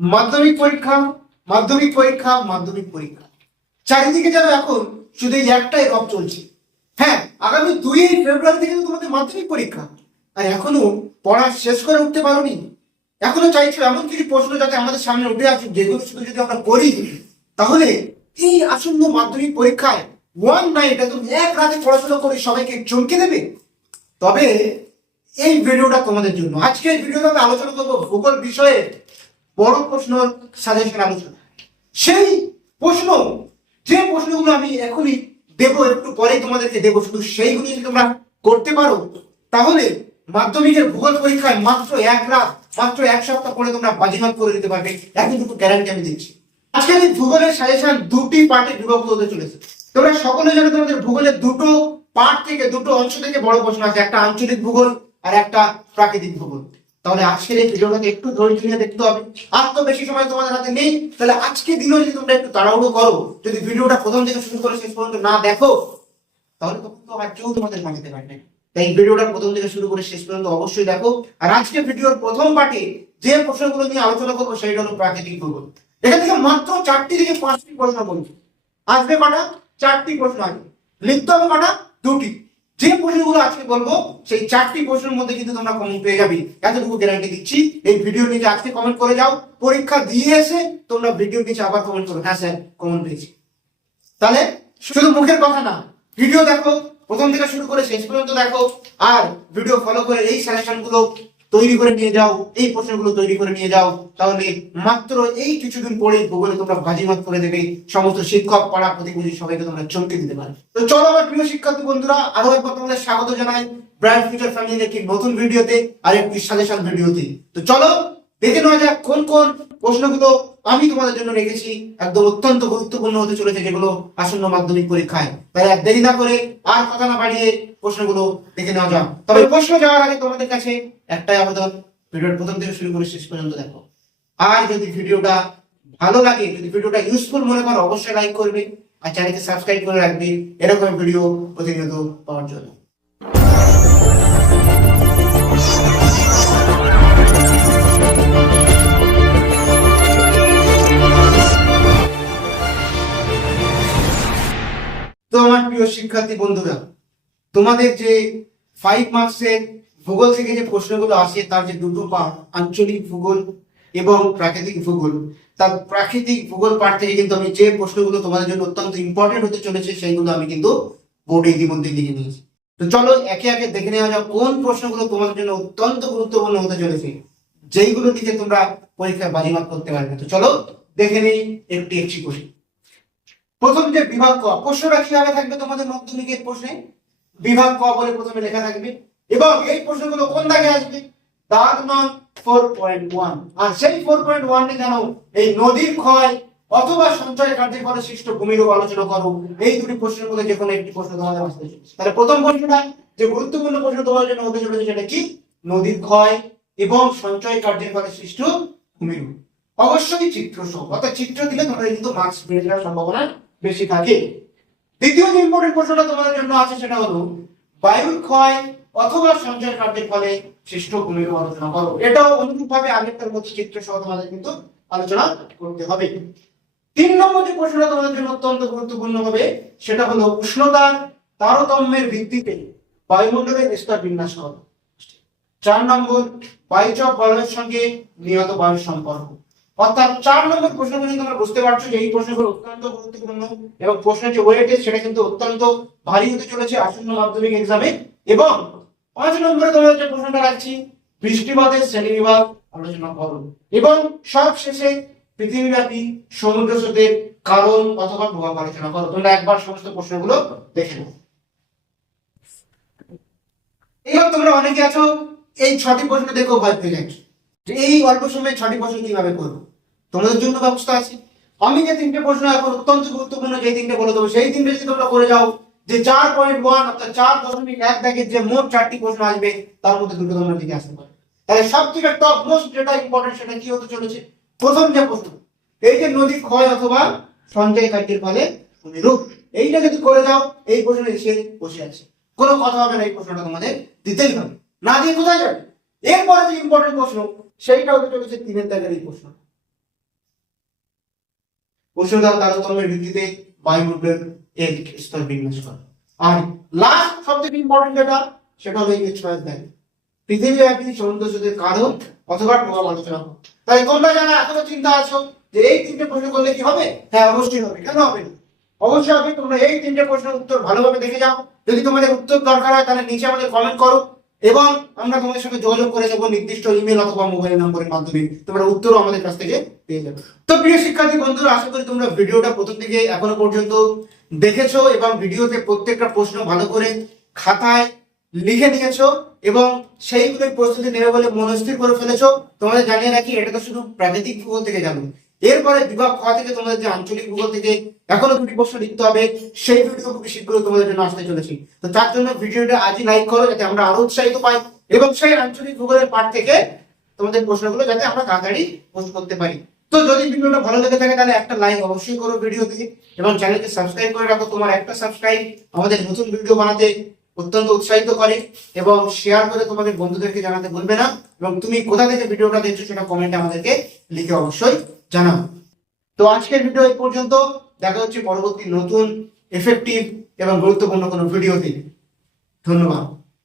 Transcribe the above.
মাধ্যমিক পরীক্ষা মাধ্যমিক পরীক্ষা মাধ্যমিক পরীক্ষা। চারিদিকে যেন এখন শুধু এই একটাই রব চলছে। হ্যাঁ আগামী দুই ফেব্রুয়ারি থেকে তোমাদের মাধ্যমিক পরীক্ষা। আর এখনও পড়া শেষ করে উঠতে পারোনি। এখনও চাইছো এমন কিছু প্রশ্ন যাতে আমাদের সামনে উঠে আসে যেগুলো শুধু যদি আমরা করি, তাহলে এই আসন্ন মাধ্যমিক পরীক্ষায় ওয়ান নাইট একদম এক রাতে পড়াশোনা করে সবাইকে চমকে দেবে? তবে এই ভিডিওটা তোমাদের জন্য। আজকে এই ভিডিওতে আমি আলোচনা করব ভূগোল বিষয়ে। বড় প্রশ্ন সাজেশন আলোচনা সেই প্রশ্ন, যে প্রশ্নগুলো আমি এখনই দেবো, একটু পরে তোমাদেরকে দেবো, শুধু সেইগুলি যদি তোমরা করতে পারো, তাহলে মাধ্যমিকের ভূগোল পরীক্ষায় মাত্র এক রাত, মাত্র এক সপ্তাহ পরে তোমরা বাজিমাত করে দিতে পারবে এতটুকু গ্যারান্টি আমি দিচ্ছি। আজকের এই ভূগোলের সাজেশন দুটি পার্টে বিভক্ত হতে চলেছে। তোমরা সকলে জানো তোমাদের ভূগোলের দুটো পার্ট থেকে, দুটো অংশ থেকে বড় প্রশ্ন আছে, একটা আঞ্চলিক ভূগোল আর একটা প্রাকৃতিক ভূগোল। তাহলে আজকের এই ভিডিওটাকে একটু ধৈর্য নিয়ে দেখতে হবে। আর তো বেশি সময় তোমাদের হাতে নেই, তাহলে আজকে দিনও যদি তোমরা একটু তাড়াহুড়ো করো, যদি ভিডিওটা প্রথম থেকে শুরু করে শেষ পর্যন্ত না দেখো, তাহলে তখন তো আর কেউ তোমাদের ভাঙতে পারবে। তাই ভিডিওটা প্রথম থেকে শুরু করে শেষ পর্যন্ত অবশ্যই দেখো। আর আজকে ভিডিওর প্রথম পার্টে যে প্রশ্নগুলো নিয়ে আলোচনা করব সেইটা হলো প্রাকৃতিক ভূগোল। এখান থেকে মাত্র চারটি থেকে পাঁচটি প্রশ্ন বলছি আসবে কটা? চারটি প্রশ্ন আসবে। লিখতে হবে কটা? দুটি। যে প্রশ্নগুলো আজকে বলব, সেই চারটি প্রশ্নের মধ্যে কিন্তু তোমরা কমেন্ট পেয়ে যাবে। এতটুকু গ্যারান্টি দিচ্ছি, এই ভিডিও নিচে আজকে কমেন্ট করে যাও, পরীক্ষা দিয়ে এসে তোমরা ভিডিও নিচে আবার কমেন্ট করো হ্যাঁ স্যার কমেন্ট পেয়েছি। তাহলে শুধু মুখের কথা না ভিডিও দেখো, প্রথম থেকে শুরু করে শেষ পর্যন্ত দেখো, আর ভিডিও ফলো করে এই সাজেশনগুলো তৈরি করে নিয়ে যাও, এই প্রশ্নগুলো তৈরি করে নিয়ে যাও, তাহলে মাত্র এই কিছুদিন পরেই ভূগোলে তোমরা বাজিমাত করে দেবে, সমস্ত শিক্ষক, পাড়া প্রতিবেশী সবাইকে তোমরা চমকে দিতে পারো তো চলো আমার প্রিয় শিক্ষার্থী বন্ধুরা, আরও একবার তোমাদের স্বাগত জানাই ব্রাইট ফিউচার ফ্যামিলির একটি নতুন ভিডিওতে আর একটি সাজেশন ভিডিওতে। তো চলো দেখে নেওয়া যাক কোন কোন প্রশ্নগুলো আমি তোমাদের জন্য রেখেছি একদম অত্যন্ত গুরুত্বপূর্ণ হতে চলেছে, যেগুলো আসন্ন মাধ্যমিক পরীক্ষায়। তাই আর দেরি না করে আর কথা না বাড়িয়ে প্রশ্নগুলো দেখে নেওয়া যাক। তবে প্রশ্ন যাওয়ার আগে তোমাদের কাছে একটাই আবেদন। ভিডিওর প্রথম থেকে শুরু করে শেষ পর্যন্ত দেখো। আর যদি ভিডিওটা ভালো লাগে, যদি ভিডিওটা ইউজফুল মনে করো, অবশ্যই লাইক করবে। আর চ্যানেলকে সাবস্ক্রাইব করে রাখবে, এরকম ভিডিও প্রতিনিয়ত পাওয়ার জন্য। শিক্ষার্থী বন্ধুরা, তোমাদের যে ফাইভ মার্কসের ভূগোল থেকে যে প্রশ্নগুলো আসে, তার যে দুটো পার্ট আঞ্চলিক ভূগোল এবং প্রাকৃতিক ভূগোল, তার প্রাকৃতিক ভূগোল পার্ট থেকে কিন্তু আমি যে প্রশ্নগুলো তোমাদের জন্য অত্যন্ত ইম্পর্টেন্ট হতে চলেছে সেইগুলো আমি কিন্তু বোর্ডে ইতিমধ্যে লিখে নিয়েছি। তো চলো একে একে দেখে নেওয়া যাক কোন প্রশ্নগুলো তোমাদের জন্য অত্যন্ত গুরুত্বপূর্ণ হতে চলেছে যেইগুলো দিকে তোমরা পরীক্ষায় বাজিমাত করতে পারবে। তো চলো দেখে নেই, একটি একটি করে। প্রথম যে বিভাগ ক প্রশ্নটা কীভাবে থাকবে তোমাদের মাধ্যমিকের প্রশ্নে। বিভাগ ক বলে প্রথমে লেখা থাকবে। এবং এই প্রশ্নগুলো কোন দাগে আসবে? দাগ নং ফোর পয়েন্ট ওয়ান আর সেই ফোর পয়েন্ট ওয়ানে এই নদীর ক্ষয় অথবা সঞ্চয় কার্যের ফলে সৃষ্ট ভূমিরূপ আলোচনা করো। এই দুটি প্রশ্নের মধ্যে যে কোনো একটি প্রশ্ন তোমাদের আসতে চলেছে। তাহলে প্রথম প্রশ্নটা, যে গুরুত্বপূর্ণ প্রশ্ন তোমাদের জন্য হতে চলেছে সেটা কি? নদীর ক্ষয় এবং সঞ্চয় কার্যের ফলে সৃষ্ট ভূমিরূপ। অবশ্যই চিত্র সহ, অর্থাৎ চিত্র দিলে তোমাদের কিন্তু মার্কস পেয়ে যাওয়ার সম্ভাবনা বেশি থাকে। দ্বিতীয় যে ইম্পর্টেন্ট প্রশ্নটা তোমাদের জন্য আছে সেটা হলো, বায়ুর ক্ষয় অথবা সঞ্চয় কার্যের ফলে সৃষ্ট ভূমিরূপ আলোচনা করো। এটাও অনুরূপ ভাবে আগেরটার মধ্যে চিত্র সহ তোমাদের কিন্তু আলোচনা করতে হবে। তিন নম্বর যে প্রশ্নটা তোমাদের জন্য অত্যন্ত গুরুত্বপূর্ণ হবে, সেটা হলো উষ্ণতার তারতম্যের ভিত্তিতে বায়ুমণ্ডলের স্তর বিন্যাস করো। চার নম্বর বায়ুচাপ বলয়ের সঙ্গে নিয়ত বায়ুর সম্পর্ক। অর্থাৎ চার নম্বর প্রশ্নগুলো কিন্তু আমরা বুঝতে পারছ যে এই প্রশ্নগুলো অত্যন্ত গুরুত্বপূর্ণ এবং প্রশ্নের যে ওয়েটেজ সেটা কিন্তু অত্যন্ত ভারী হতে চলেছে আসন্ন মাধ্যমিক এক্সামে এবং পাঁচ নম্বরে তোমাদের যে প্রশ্নটা রাখছি, বৃষ্টিপাতের শ্রেণীবিভাগ আলোচনা করো। এবং সব শেষে পৃথিবীব্যাপী সমুদ্র স্রোতের কারণ অথবা প্রভাব আলোচনা করো। তোমরা একবার সমস্ত প্রশ্নগুলো দেখে নাও। এবার তোমরা অনেকে আছো, এই ছটি প্রশ্ন দেখেও ভয় পেয়ে যাচ্ছ। এই অল্প সময়ে ছটি প্রশ্ন কীভাবে করব? তোমাদের জন্য ব্যবস্থা আছে। আমি যে তিনটে প্রশ্ন এখন অত্যন্ত গুরুত্বপূর্ণ যে তিনটে বলে দেবো, সেই তিনটে যদি তোমরা করে যাও, যে চার পয়েন্ট ওয়ান অর্থাৎ চার দশমিক এক দাগের যে মোট চারটি প্রশ্ন আসবে, তার মধ্যে দুটো তোমরা দিকে আসতে পারো। তাহলে সব থেকে টপ মোস্ট যেটা ইম্পর্টেন্ট সেটা কি হতে চলেছে? প্রথম যে প্রশ্ন, এই যে নদী ক্ষয় অথবা সঞ্চয় কার্যের ফলে ভূমিরূপ এইটা যদি করে যাও, এই প্রশ্ন এসে বসে আছে। কোনো কথা হবে না, এই প্রশ্নটা তোমাদের দিতেই হবে। না দিয়ে কোথায় যাবে? এরপরে যে ইম্পর্টেন্ট প্রশ্ন, সেইটা হতে চলেছে তিনের দাগের এই প্রশ্ন। উষ্ণতার তারতম্যের ভিত্তিতে বায়ুমণ্ডলের এর স্তর বিন্যাস করে। আর লাস্ট সব থেকে ইম্পর্টেন্ট যেটা, সেটা হলো এই ছয় দেয়। পৃথিবীব্যাপী সৌন্দর্যের কারণ অথবা প্রভাব আলোচনা তাই তোমরা যারা এখনও চিন্তা আছো যে এই তিনটে প্রশ্ন করলে কি হবে? হ্যাঁ অবশ্যই হবে। কেন হবে না? অবশ্যই হবে, তোমরা এই তিনটে প্রশ্নের উত্তর ভালোভাবে দেখে যাও। যদি তোমাদের উত্তর দরকার হয়, তাহলে নিচে আমাদের কমেন্ট করো। এবং আমরা তোমাদের সঙ্গে যোগাযোগ করে দেবো নির্দিষ্ট ইমেল অথবা মোবাইল নম্বরের মাধ্যমে। তোমরা উত্তরও আমাদের কাছ থেকে পেয়ে যাবে। তো প্রিয় শিক্ষার্থী বন্ধুরা, আশা করি তোমরা ভিডিওটা প্রথম থেকে এখনও পর্যন্ত দেখেছ এবং ভিডিওতে প্রত্যেকটা প্রশ্ন ভালো করে খাতায় লিখে নিয়েছো এবং সেইগুলোই প্রস্তুতি নেবে বলে মনস্থির করে ফেলেছো। তোমাদের জানিয়ে রাখি, এটা তো শুধু প্রাকৃতিক ভূগোল থেকে জানো। এরপরে বিভাগ খ থেকে তোমাদের যে আঞ্চলিক ভূগোল থেকে এখনও দুটি প্রশ্ন লিখতে হবে, সেই ভিডিও খুবই শীঘ্রই তোমাদের জন্য আসতে চলেছি। তো তার জন্য ভিডিওটা আজই লাইক করো যাতে আমরা আরও উৎসাহিত পাই এবং সেই আঞ্চলিক ভূগোলের পাঠ থেকে তোমাদের প্রশ্নগুলো যাতে আমরা তাড়াতাড়ি পোস্ট করতে পারি। তো যদি ভিডিওটা ভালো লেগে থাকে তাহলে একটা লাইক অবশ্যই করো ভিডিওতে এবং চ্যানেলকে সাবস্ক্রাইব করে রাখো। তোমার একটা সাবস্ক্রাইব আমাদের নতুন ভিডিও বানাতে অত্যন্ত উৎসাহিত করে এবং শেয়ার করে তোমাদের বন্ধুদেরকে জানাতে বলবে না এবং তুমি কোথা থেকে ভিডিওটা দেখছ সেটা কমেন্টে আমাদেরকে লিখে অবশ্যই জানাও। তো আজকের ভিডিও এই পর্যন্ত। দেখা হচ্ছে পরবর্তী নতুন এফেক্টিভ এবং গুরুত্বপূর্ণ কোনো ভিডিওতে ধন্যবাদ।